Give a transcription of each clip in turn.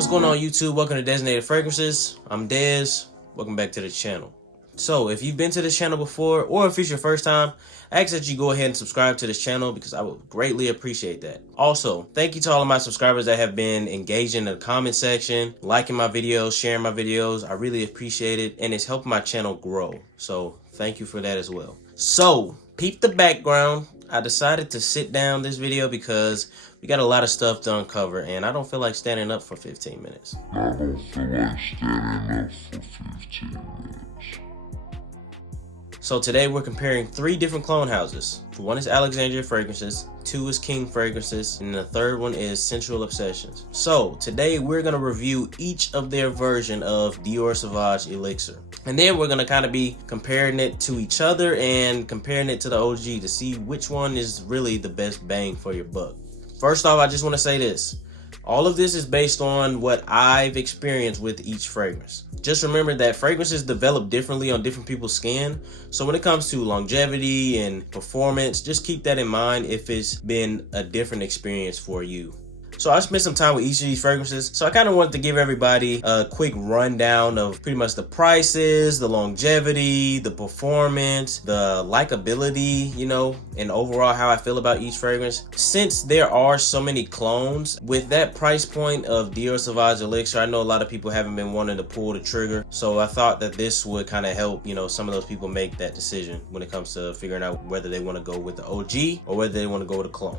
What's going on YouTube? Welcome to Designated Fragrances. I'm Dez. Welcome back to the channel. So if you've been to this channel before, or if it's your first time, I ask that you go ahead and subscribe to this channel because I would greatly appreciate that. Also, thank you to all of my subscribers that have been engaging in the comment section, liking my videos, sharing my videos. I really appreciate it, and it's helping my channel grow. So thank you for that as well. So peep the background. I decided to sit down this video because we got a lot of stuff to uncover, and I don't feel like standing up for 15 minutes. So today we're comparing 3 different clone houses. One is Alexandria Fragrances, 2 is King Fragrances, and the third one is Scentual Obsessions. So today we're going to review each of their version of Dior Sauvage Elixir. And then we're going to kind of be comparing it to each other and comparing it to the OG to see which one is really the best bang for your buck. First off, I just want to say this. All of this is based on what I've experienced with each fragrance. Just remember that fragrances develop differently on different people's skin. So when it comes to longevity and performance, just keep that in mind if it's been a different experience for you. So I spent some time with each of these fragrances. So I kind of wanted to give everybody a quick rundown of pretty much the prices, the longevity, the performance, the likability, you know, and overall how I feel about each fragrance. Since there are so many clones, with that price point of Dior Sauvage Elixir, I know a lot of people haven't been wanting to pull the trigger. So I thought that this would kind of help, you know, some of those people make that decision when it comes to figuring out whether they want to go with the OG or whether they want to go with a clone.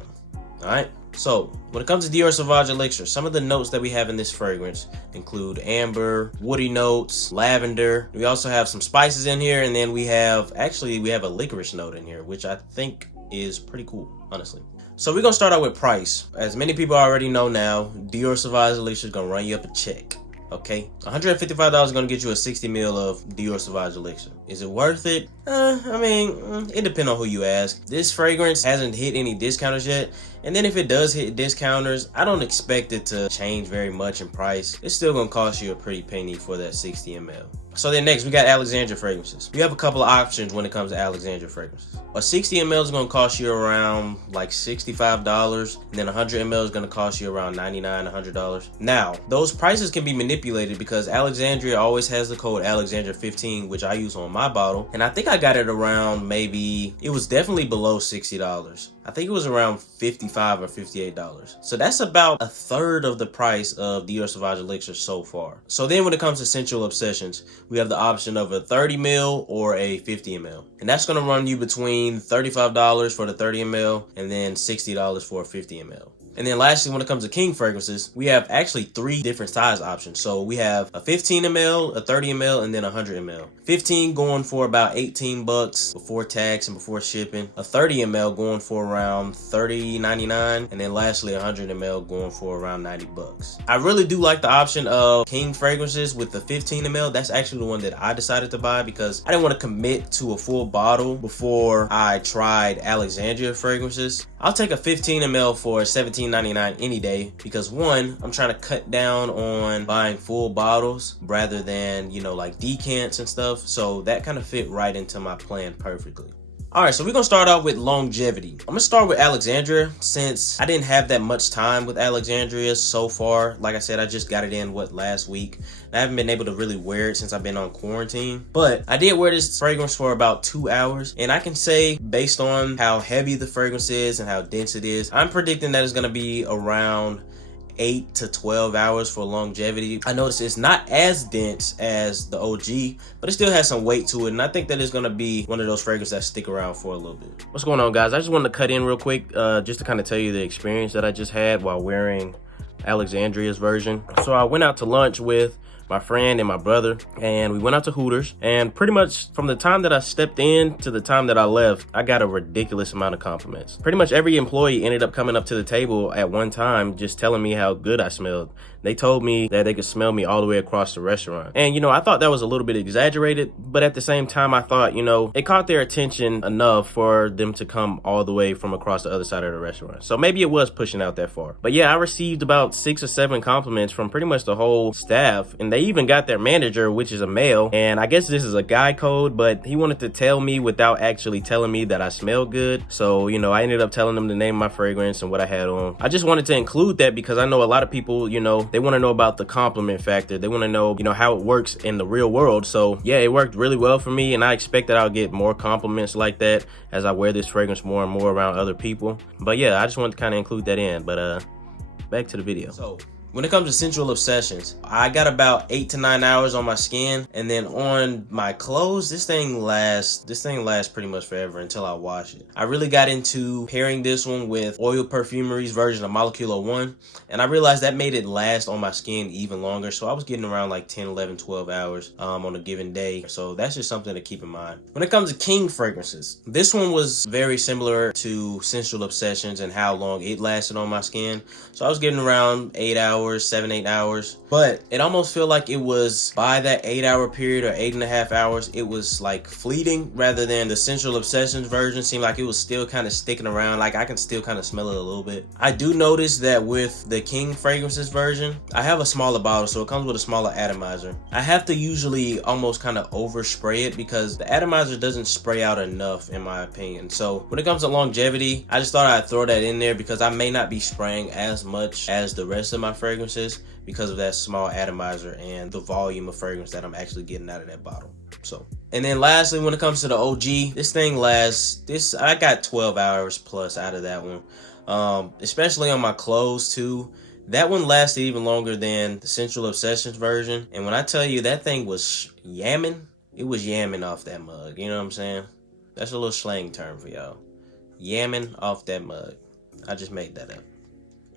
All right. So when it comes to Dior Sauvage Elixir, some of the notes that we have in this fragrance include amber, woody notes, lavender. We also have some spices in here, and then we have a licorice note in here, which I think is pretty cool, honestly. So we're gonna start out with price. As many people already know now, Dior Sauvage Elixir is gonna run you up a check. Okay, $155 is gonna get you a 60 ml of Dior Sauvage Elixir. Is it worth it? I mean, it depends on who you ask. This fragrance hasn't hit any discounters yet. And then if it does hit discounters, I don't expect it to change very much in price. It's still gonna cost you a pretty penny for that 60 ml. So then next, we got Alexandria Fragrances. We have a couple of options when it comes to Alexandria Fragrances. A 60 ml is gonna cost you around like $65, and then 100 ml is gonna cost you around $99, $100. Now, those prices can be manipulated because Alexandria always has the code Alexandria15, which I use on my bottle, and I think I got it around it was definitely below $60. I think it was around $55 or $58. So that's about a third of the price of Dior Sauvage Elixir so far. So then when it comes to Scentual Obsessions, we have the option of a 30 ml or a 50 ml. And that's gonna run you between $35 for the 30 ml and then $60 for a 50 ml. And then lastly, when it comes to King Fragrances, we have actually 3 different size options. So we have a 15 ml, a 30 ml, and then a 100 ml. 15 going for about $18 before tax and before shipping. A 30 ml going for around $30.99, and then lastly 100 ml going for around $90. I really do like the option of King Fragrances with the 15 ml. That's actually the one that I decided to buy because I didn't want to commit to a full bottle before I tried Alexandria Fragrances. I'll take a 15 ml for $17.99 any day because one, I'm trying to cut down on buying full bottles rather than, you know, like decants and stuff. So that kind of fit right into my plan perfectly. All right, so we're gonna start out with longevity. I'm gonna start with Alexandria since I didn't have that much time with Alexandria so far. Like I said, I just got it in last week. I haven't been able to really wear it since I've been on quarantine, but I did wear this fragrance for about 2 hours, and I can say based on how heavy the fragrance is and how dense it is, I'm predicting that it's gonna be around 8 to 12 hours for longevity. I noticed it's not as dense as the OG, but it still has some weight to it, and I think that it's gonna be one of those fragrances that stick around for a little bit. What's going on, guys? I just wanted to cut in real quick just to kind of tell you the experience that I just had while wearing Alexandria's version. So I went out to lunch with my friend and my brother, and we went out to Hooters, and pretty much from the time that I stepped in to the time that I left, I got a ridiculous amount of compliments. Pretty much every employee ended up coming up to the table at one time just telling me how good I smelled. They told me that they could smell me all the way across the restaurant. And, you know, I thought that was a little bit exaggerated, but at the same time, I thought, you know, it caught their attention enough for them to come all the way from across the other side of the restaurant. So maybe it was pushing out that far. But yeah, I received about 6 or 7 compliments from pretty much the whole staff, and they even got their manager, which is a male, and I guess this is a guy code, but he wanted to tell me without actually telling me that I smell good. So, you know, I ended up telling him the name of my fragrance and what I had on. I just wanted to include that because I know a lot of people, you know, they want to know about the compliment factor. They want to know, you know, how it works in the real world. So yeah, it worked really well for me, and I expect that I'll get more compliments like that as I wear this fragrance more and more around other people. But yeah, I just wanted to kind of include that in. But back to the video. So when it comes to Scentual Obsessions, I got about 8 to 9 hours on my skin, and then on my clothes, this thing lasts pretty much forever until I wash it. I really got into pairing this one with Oil Perfumery's version of Molecule 01, and I realized that made it last on my skin even longer. So I was getting around like 10, 11, 12 hours on a given day. So that's just something to keep in mind. When it comes to King fragrances, this one was very similar to Scentual Obsessions and how long it lasted on my skin. So I was getting around 8 hours, 7-8 hours, but it almost felt like it was by that 8-hour period or 8.5 hours, it was like fleeting, rather than the Scentual Obsessions version seemed like it was still kind of sticking around. Like I can still kind of smell it a little bit. I do notice that with the King fragrances version, I have a smaller bottle, so it comes with a smaller atomizer. I have to usually almost kind of overspray it because the atomizer doesn't spray out enough, in my opinion. So when it comes to longevity, I just thought I'd throw that in there because I may not be spraying as much as the rest of my fragrances because of that small atomizer and the volume of fragrance that I'm actually getting out of that bottle. So, and then lastly, when it comes to the OG, this thing lasts, I got 12 hours plus out of that one, especially on my clothes too. That one lasted even longer than the Scentual Obsessions version, and when I tell you that thing was yamming, it was yamming off that mug. You know what I'm saying? That's a little slang term for y'all. Yamming off that mug. I just made that up.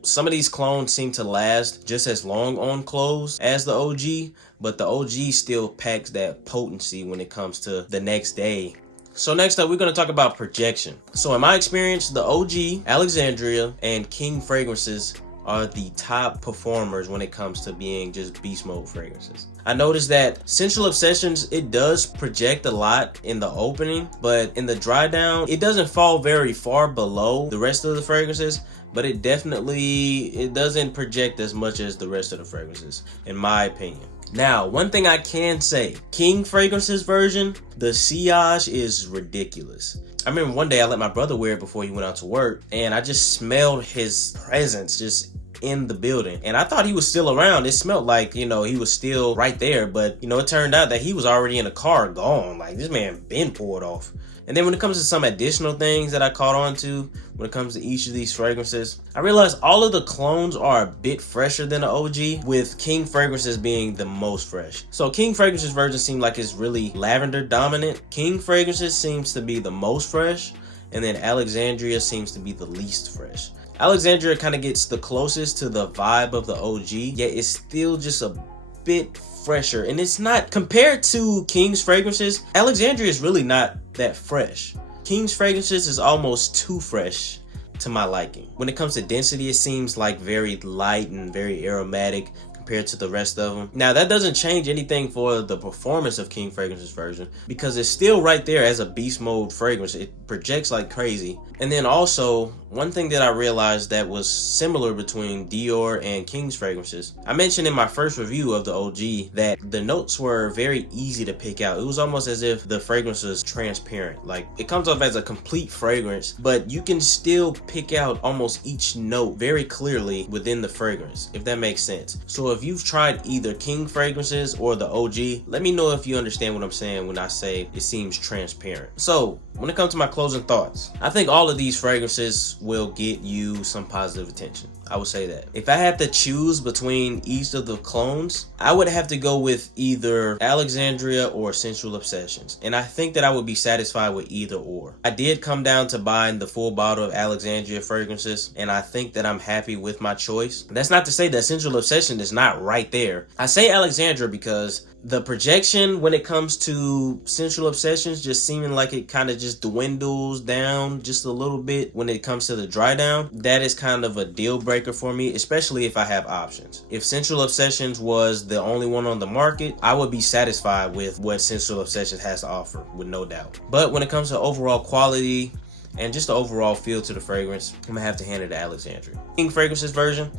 Some of these clones seem to last just as long on clothes as the OG, but the OG still packs that potency when it comes to the next day. So next up, we're going to talk about projection. So in my experience, the OG, Alexandria, and King fragrances are the top performers when it comes to being just beast mode fragrances. I noticed that Scentual Obsessions, it does project a lot in the opening, but in the dry down, it doesn't fall very far below the rest of the fragrances, but it doesn't project as much as the rest of the fragrances, in my opinion. Now, one thing I can say, King fragrances version, the sillage is ridiculous. I remember one day I let my brother wear it before he went out to work, and I just smelled his presence just in the building, and I thought he was still around. It smelled like, you know, he was still right there, but you know, it turned out that he was already in a car gone. Like, this man been pulled off. And then when it comes to some additional things that I caught on to when it comes to each of these fragrances, I realized all of the clones are a bit fresher than the OG, with King fragrances being the most fresh. So King fragrances version seemed like it's really lavender dominant. King fragrances seems to be the most fresh, and then Alexandria seems to be the least fresh. Alexandria kind of gets the closest to the vibe of the OG, yet it's still just a bit fresher, and it's not, compared to King's fragrances, Alexandria is really not that fresh. King's fragrances is almost too fresh to my liking. When it comes to density, it seems like very light and very aromatic compared to the rest of them. Now, that doesn't change anything for the performance of King fragrances version, because it's still right there as a beast mode fragrance. It projects like crazy. And then also, one thing that I realized that was similar between Dior and King's fragrances, I mentioned in my first review of the OG that the notes were very easy to pick out. It was almost as if the fragrance was transparent. Like, it comes off as a complete fragrance, but you can still pick out almost each note very clearly within the fragrance, if that makes sense. So if you've tried either King fragrances or the OG, let me know if you understand what I'm saying when I say it seems transparent. So when it comes to my closing thoughts, I think all of these fragrances will get you some positive attention. I would say that. If I had to choose between each of the clones, I would have to go with either Alexandria or Scentual Obsessions. And I think that I would be satisfied with either or. I did come down to buying the full bottle of Alexandria fragrances, and I think that I'm happy with my choice. That's not to say that Scentual Obsession is not right there. I say Alexandria because the projection when it comes to Scentual Obsessions just seeming like it kind of just dwindles down just a little bit when it comes to the dry down. That is kind of a deal breaker for me, especially if I have options. If Scentual Obsessions was the only one on the market, I would be satisfied with what Scentual Obsessions has to offer, with no doubt. But when it comes to overall quality and just the overall feel to the fragrance, I'm gonna have to hand it to Alexandria. King fragrances version,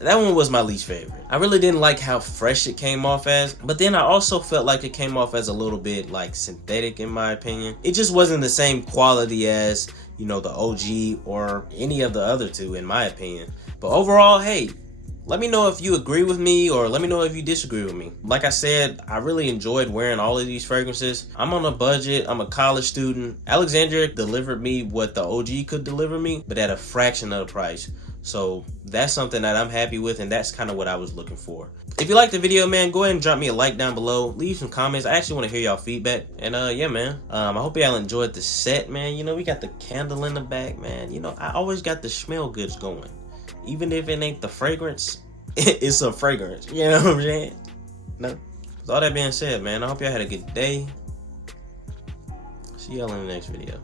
That one was my least favorite. I really didn't like how fresh it came off as, but then I also felt like it came off as a little bit like synthetic in my opinion. It just wasn't the same quality as, you know, the OG or any of the other two in my opinion. But overall, hey, let me know if you agree with me or let me know if you disagree with me. Like I said, I really enjoyed wearing all of these fragrances. I'm on a budget, I'm a college student. Alexandria delivered me what the OG could deliver me, but at a fraction of the price. So that's something that I'm happy with, and that's kind of what I was looking for. If you liked the video, man, go ahead and drop me a like down below. Leave some comments. I actually want to hear y'all feedback. And yeah, man, I hope y'all enjoyed the set, man. You know, we got the candle in the back, man. You know, I always got the smell goods going. Even if it ain't the fragrance, it's a fragrance. You know what I'm saying? No. With all that being said, man, I hope y'all had a good day. See y'all in the next video.